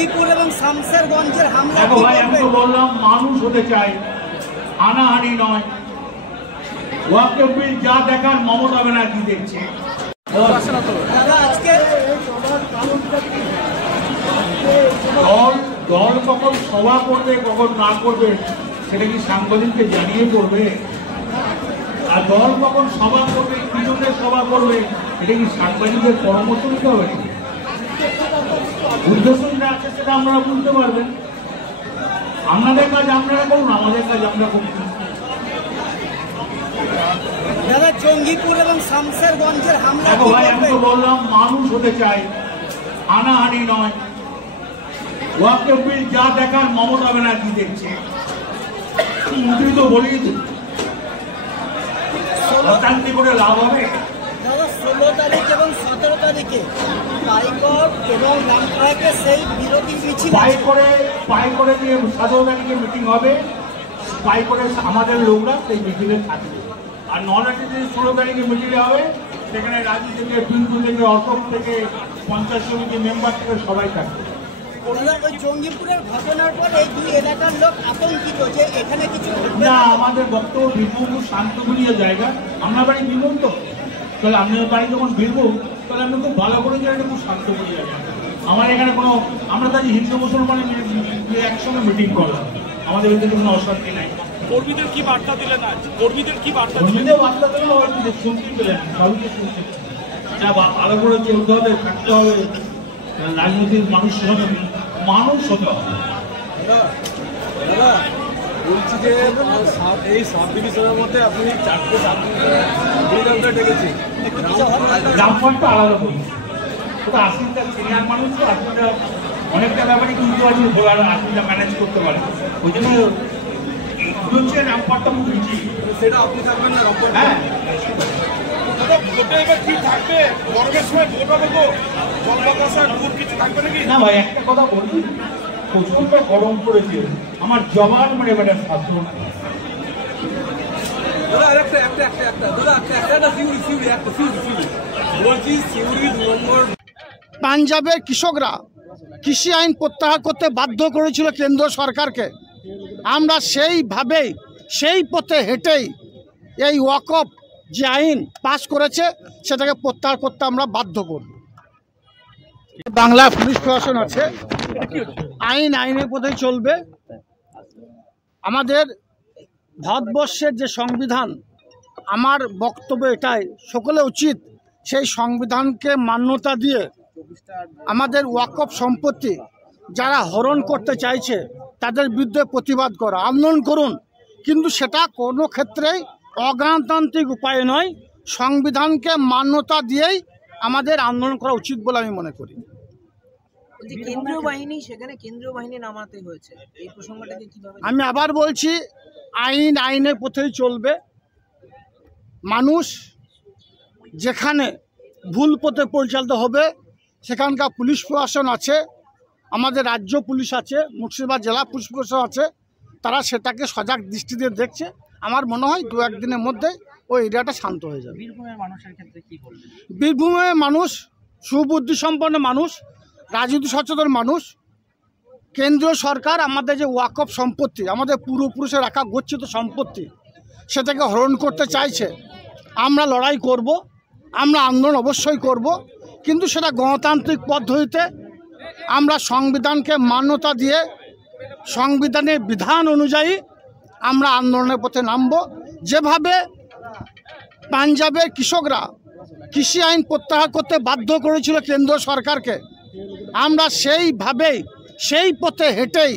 জঙ্গিপুর এবং শামসেরগঞ্জের হামলা। দেখো ভাই, আমি তো বললাম মানুষ হতে চাই, হানাহানি নয়। ওয়াকফ বিল যা দেখার মমতা ব্যানার্জি দেখছে। দল কখন সভা করবে কখন না করবে সেটা কি সাংবাদিককে জানিয়ে করবে? আর দল কখন সভা করবে কি জন্য সভা করবে এটা কি সাংবাদিকদের পরামর্শ নিতে হবে? উদ্দেশ্য যেটা আছে সেটা আপনারা বুঝতে পারবেন। আপনাদের কাজ আপনারা করুন, আমাদের কাজ আমরা করুন। দাদা, জঙ্গিপুর এবং শামসেরগঞ্জের হামলা। দেখো ভাই, আমি তো বললাম মানুষ হতে চাই, হানাহানি নয়। ওয়াকফ বিল যা দেখার মমতা ব্যানার্জি দেখছে। মন্ত্রী তো বলেই অশান্তি করে লাভ হবে। দাদা, 16 তারিখ এবং 17 তারিখে পাইকট এবং রামপুরহাটে সেই বিরোধী মিছিল পাই করে দিয়ে 17 তারিখে মিটিং হবে। পাই করে আমাদের লোকরা সেই মিটিংয়ে থাকবে। আর নলাটি যে 16 তারিখে মিটিং হবে সেখানে রাজু থেকে, পিন্টু থেকে, অশোক থেকে, পঞ্চায়েত সমিতি মেম্বার থেকে সবাই থাকবে। ওই জঙ্গিপুরের ঘটনার পর এই দুই এলাকার লোক আতঙ্কিত যে এখানে কিছু না। আমাদের বক্তব্য বীরভূম শান্তগুলিয়া জায়গা। আমরা বাড়ি বীরভূম, তো তাহলে আপনার বাড়ি যখন বীরভূম তাহলে আপনি খুব ভালো করে জানেন খুব শান্তগুলিয়া জায়গা। আমার এখানে কোনো, আমরা তাই হিন্দু মুসলমানের একসঙ্গে মিটিং করলাম, আমাদের ভিতরে কোনো অশান্তি নাই। কর্মীদের কি বার্তা দিলেন আজ? কর্মীদের বার্তা দিলেন? শুনতে পেলেন, সবাইকে শুনতে যা ভালো করে চলতে হবে, থাকতে হবে, রাজনৈতিক মানুষ হতে হবে। দাদা বলছি যে এই সাব ডিভিশনের মধ্যে আপনি 4টে সাব ডিভিশন ডেকেছি। গ্রামফ্রন্টটা আলাদা বলি, ওটা 80টা সিনিয়র মানুষ, তো 80টা অনেকটা ব্যাপারে কিন্তু আছে বলার, 80টা ম্যানেজ করতে পারে। ওই জন্য হচ্ছে গ্রামফ্রন্টটা খুব ইজি। সেটা আপনি থাকবেন না? হ্যাঁ, ভোটে এবার কি থাকবে? গরমের সময় ভোট হবে তো, জল বাতাসা দূর কিছু থাকবে নাকি? না ভাই, একটা কথা বলছি, প্রচন্ড গরম পড়েছে, আমার জবান মানে মানে সাধ্য না। দাদা আরেকটা দাদা একটা সিউড়ি বলছি, সিউড়ি 2 নম্বর। পাঞ্জাবের কৃষকরা কৃষি আইন প্রত্যাহার করতে বাধ্য করেছিল কেন্দ্র সরকারকে। আমরা সেইভাবেই সেই পথে হেঁটেই এই ওয়াকফ যে আইন পাশ করেছে সেটাকে প্রত্যাহার করতে আমরা বাধ্য করব। বাংলা পুলিশ প্রশাসন আছে, আইনের পথেই চলবে। আমাদের ভারতবর্ষের যে সংবিধান, আমার বক্তব্য এটাই, সকলে উচিত সেই সংবিধানকে মান্যতা দিয়ে আমাদের ওয়াকফ সম্পত্তি যারা হরণ করতে চাইছে তাদের বিরুদ্ধে প্রতিবাদ করা, আন্দোলন করুন, কিন্তু সেটা কোনো ক্ষেত্রেই অগণতান্ত্রিক উপায় নয়। সংবিধানকে মান্যতা দিয়েই আমাদের আন্দোলন করা উচিত বলে আমি মনে করি। কেন্দ্রীয় বাহিনী, সেখানে কেন্দ্রীয় বাহিনী নামাতে হয়েছে, এই প্রসঙ্গটাকে কিভাবে? আমি আবার বলছি, আইনের পথেই চলবে। মানুষ যেখানে ভুল পথে পরিচালিত হবে সেখানকার পুলিশ প্রশাসন আছে, আমাদের রাজ্য পুলিশ আছে, মুর্শিদাবাদ জেলা পুলিশ প্রশাসন আছে, তারা সেটাকে সজাগ দৃষ্টিতে দেখছে। আমার মনে হয় 2-1 দিনের মধ্যে ওই এরিয়াটা শান্ত হয়ে যাবে। বীরভূমের মানুষের ক্ষেত্রে কি বলবেন? বীরভূমের মানুষ সুবুদ্ধি সম্পন্ন মানুষ, রাজনীতি সচেতন মানুষ। কেন্দ্রীয় সরকার আমাদের যে ওয়াকফ সম্পত্তি, আমাদের পূর্বপুরুষের রাখা গচ্ছিত সম্পত্তি, সেটাকে হরণ করতে চাইছে। আমরা লড়াই করব, আমরা আন্দোলন অবশ্যই করব, কিন্তু সেটা গণতান্ত্রিক পদ্ধতিতে আমরা সংবিধানকে মান্যতা দিয়ে সংবিধানের বিধান অনুযায়ী আমরা আন্দোলনের পথে নামব। যেভাবে পাঞ্জাবের কৃষকরা কৃষি আইন প্রত্যাহার করতে বাধ্য করেছিল কেন্দ্র সরকারকে, আমরা সেইভাবেই সেই পথে হেঁটেই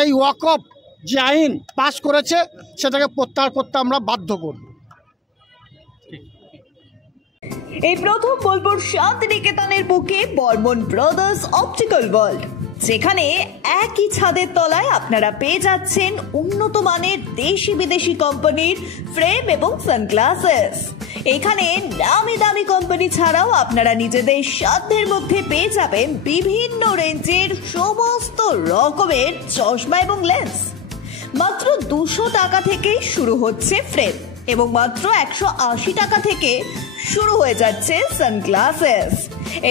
এই ওয়াকফ যে আইন পাশ করেছে সেটাকে প্রত্যাহার করতে আমরা বাধ্য করব। এই প্রথম বোলপুর শান্তিনিকেতনের বুকে বর্মন ব্রাদার্স অপটিক্যাল ওয়ার্ল্ড, যেখানে একই ছাদের তলায় আপনারা পেয়ে যাচ্ছেন উন্নত মানের দেশি বিদেশি কোম্পানির ফ্রেম এবং সানগ্লাসেস। এখানে নামি দামি কোম্পানি ছাড়াও আপনারা নিজেদের সাধ্যের মধ্যে পেয়ে যাবেন বিভিন্ন রেঞ্জের সমস্ত রকমের চশমা এবং লেন্স। মাত্র 200 টাকা থেকেই শুরু হচ্ছে ফ্রেম এবং মাত্র 180 টাকা থেকে শুরু হয়ে যাচ্ছে সানগ্লাসেস।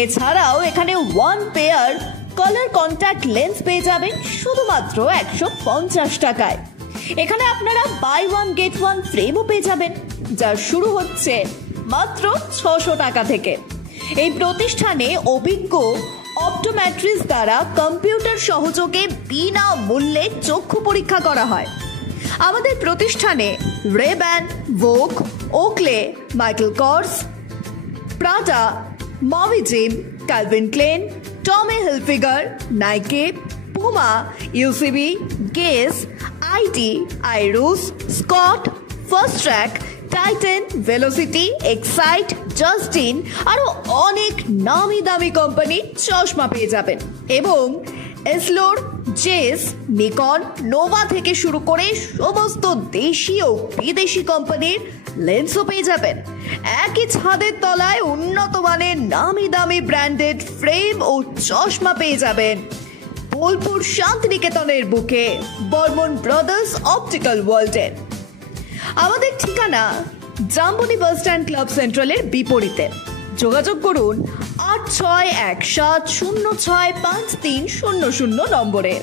এছাড়াও এখানে 1 পেয়ার কালার কন্ট্যাক্ট লেন্স পেয়ে যাবেন শুধুমাত্র 150 টাকায়। এখানে আপনারা বাই ওয়ান গেট ওয়ান ফ্রেমও পেয়ে যাবেন, যা শুরু হচ্ছে মাত্র 600 টাকা থেকে। এই প্রতিষ্ঠানে অভিজ্ঞ অপটোমেট্রিস্ট দ্বারা কম্পিউটার সহযোগে বিনা মূল্যে চক্ষু পরীক্ষা করা হয়। আমাদের প্রতিষ্ঠানে Ray Ban, Vogue, Oakley, Michael Kors, Prada, মভি জিম, Calvin Klein, Tommy Hilfiger, Nike, Puma, UCB, Guess, IT, আইরুস, Scott, Fastrack, Titan, Velocity, Excite, Justin আরো অনেক নামি দামি কোম্পানির চশমা পেয়ে যাবেন এবং এসলোর, জেস, নিকন, নোভা থেকে শুরু করে সমস্ত দেশি ও বিদেশি কোম্পানির লেন্সও পেয়ে যাবেন। একই ছাদের তলায় উন্নত মানের নামি দামি ব্র্যান্ডেড ফ্রেম ও চশমা পেয়ে যাবেন বোলপুর শান্তিনিকেতনের বুকে বর্মন ব্রাদার্স অপটিক্যাল ওয়ার্ল্ডে। আমাদের ঠিকানা জাম্বনি বাস স্ট্যান্ড ক্লাব সেন্ট্রালের বিপরীতে। যোগাযোগ করুন 8617065300 নম্বরে।